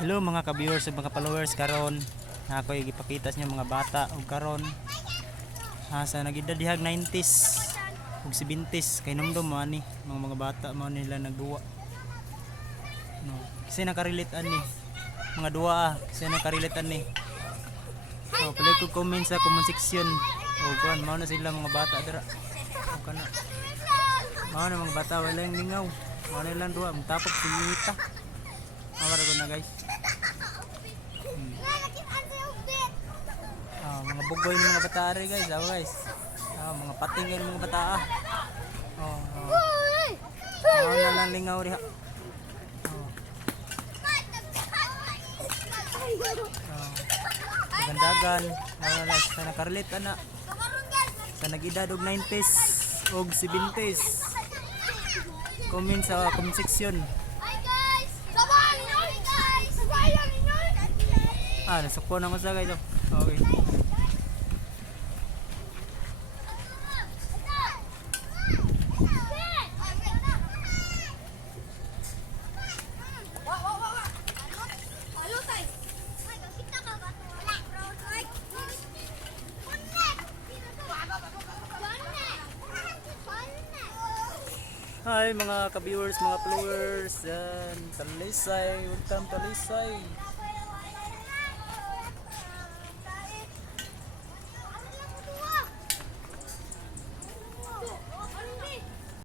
Hello mga ka-viewers ug mga followers, karon ako gipakita sa inyo mga bata ug karon sa nagedad dihag 90s ug 70s kay numdum mo ani mga bata mo nila nagduwa no kasi nakarelate ani mga duwa kasi nakarelate ani pala ko comment sa comment section o kuan mao na sila mga bata dira o kana mao na mga bata wala yung lingaw mao na lang duwa magtapok sinita mawala ko na guys. Mga bugoy ng mga bata rin guys, guys. Mga pating ng mga bata na lang lingaw rin Dagan-dagan sa nakarlit ana sa nag-edad og 90s og 70s. Comment sa comment section. Nasukpo na mo sa guys. Okay. Hi mga ka-viewers, mga followers, Talisay, welcome Talisay.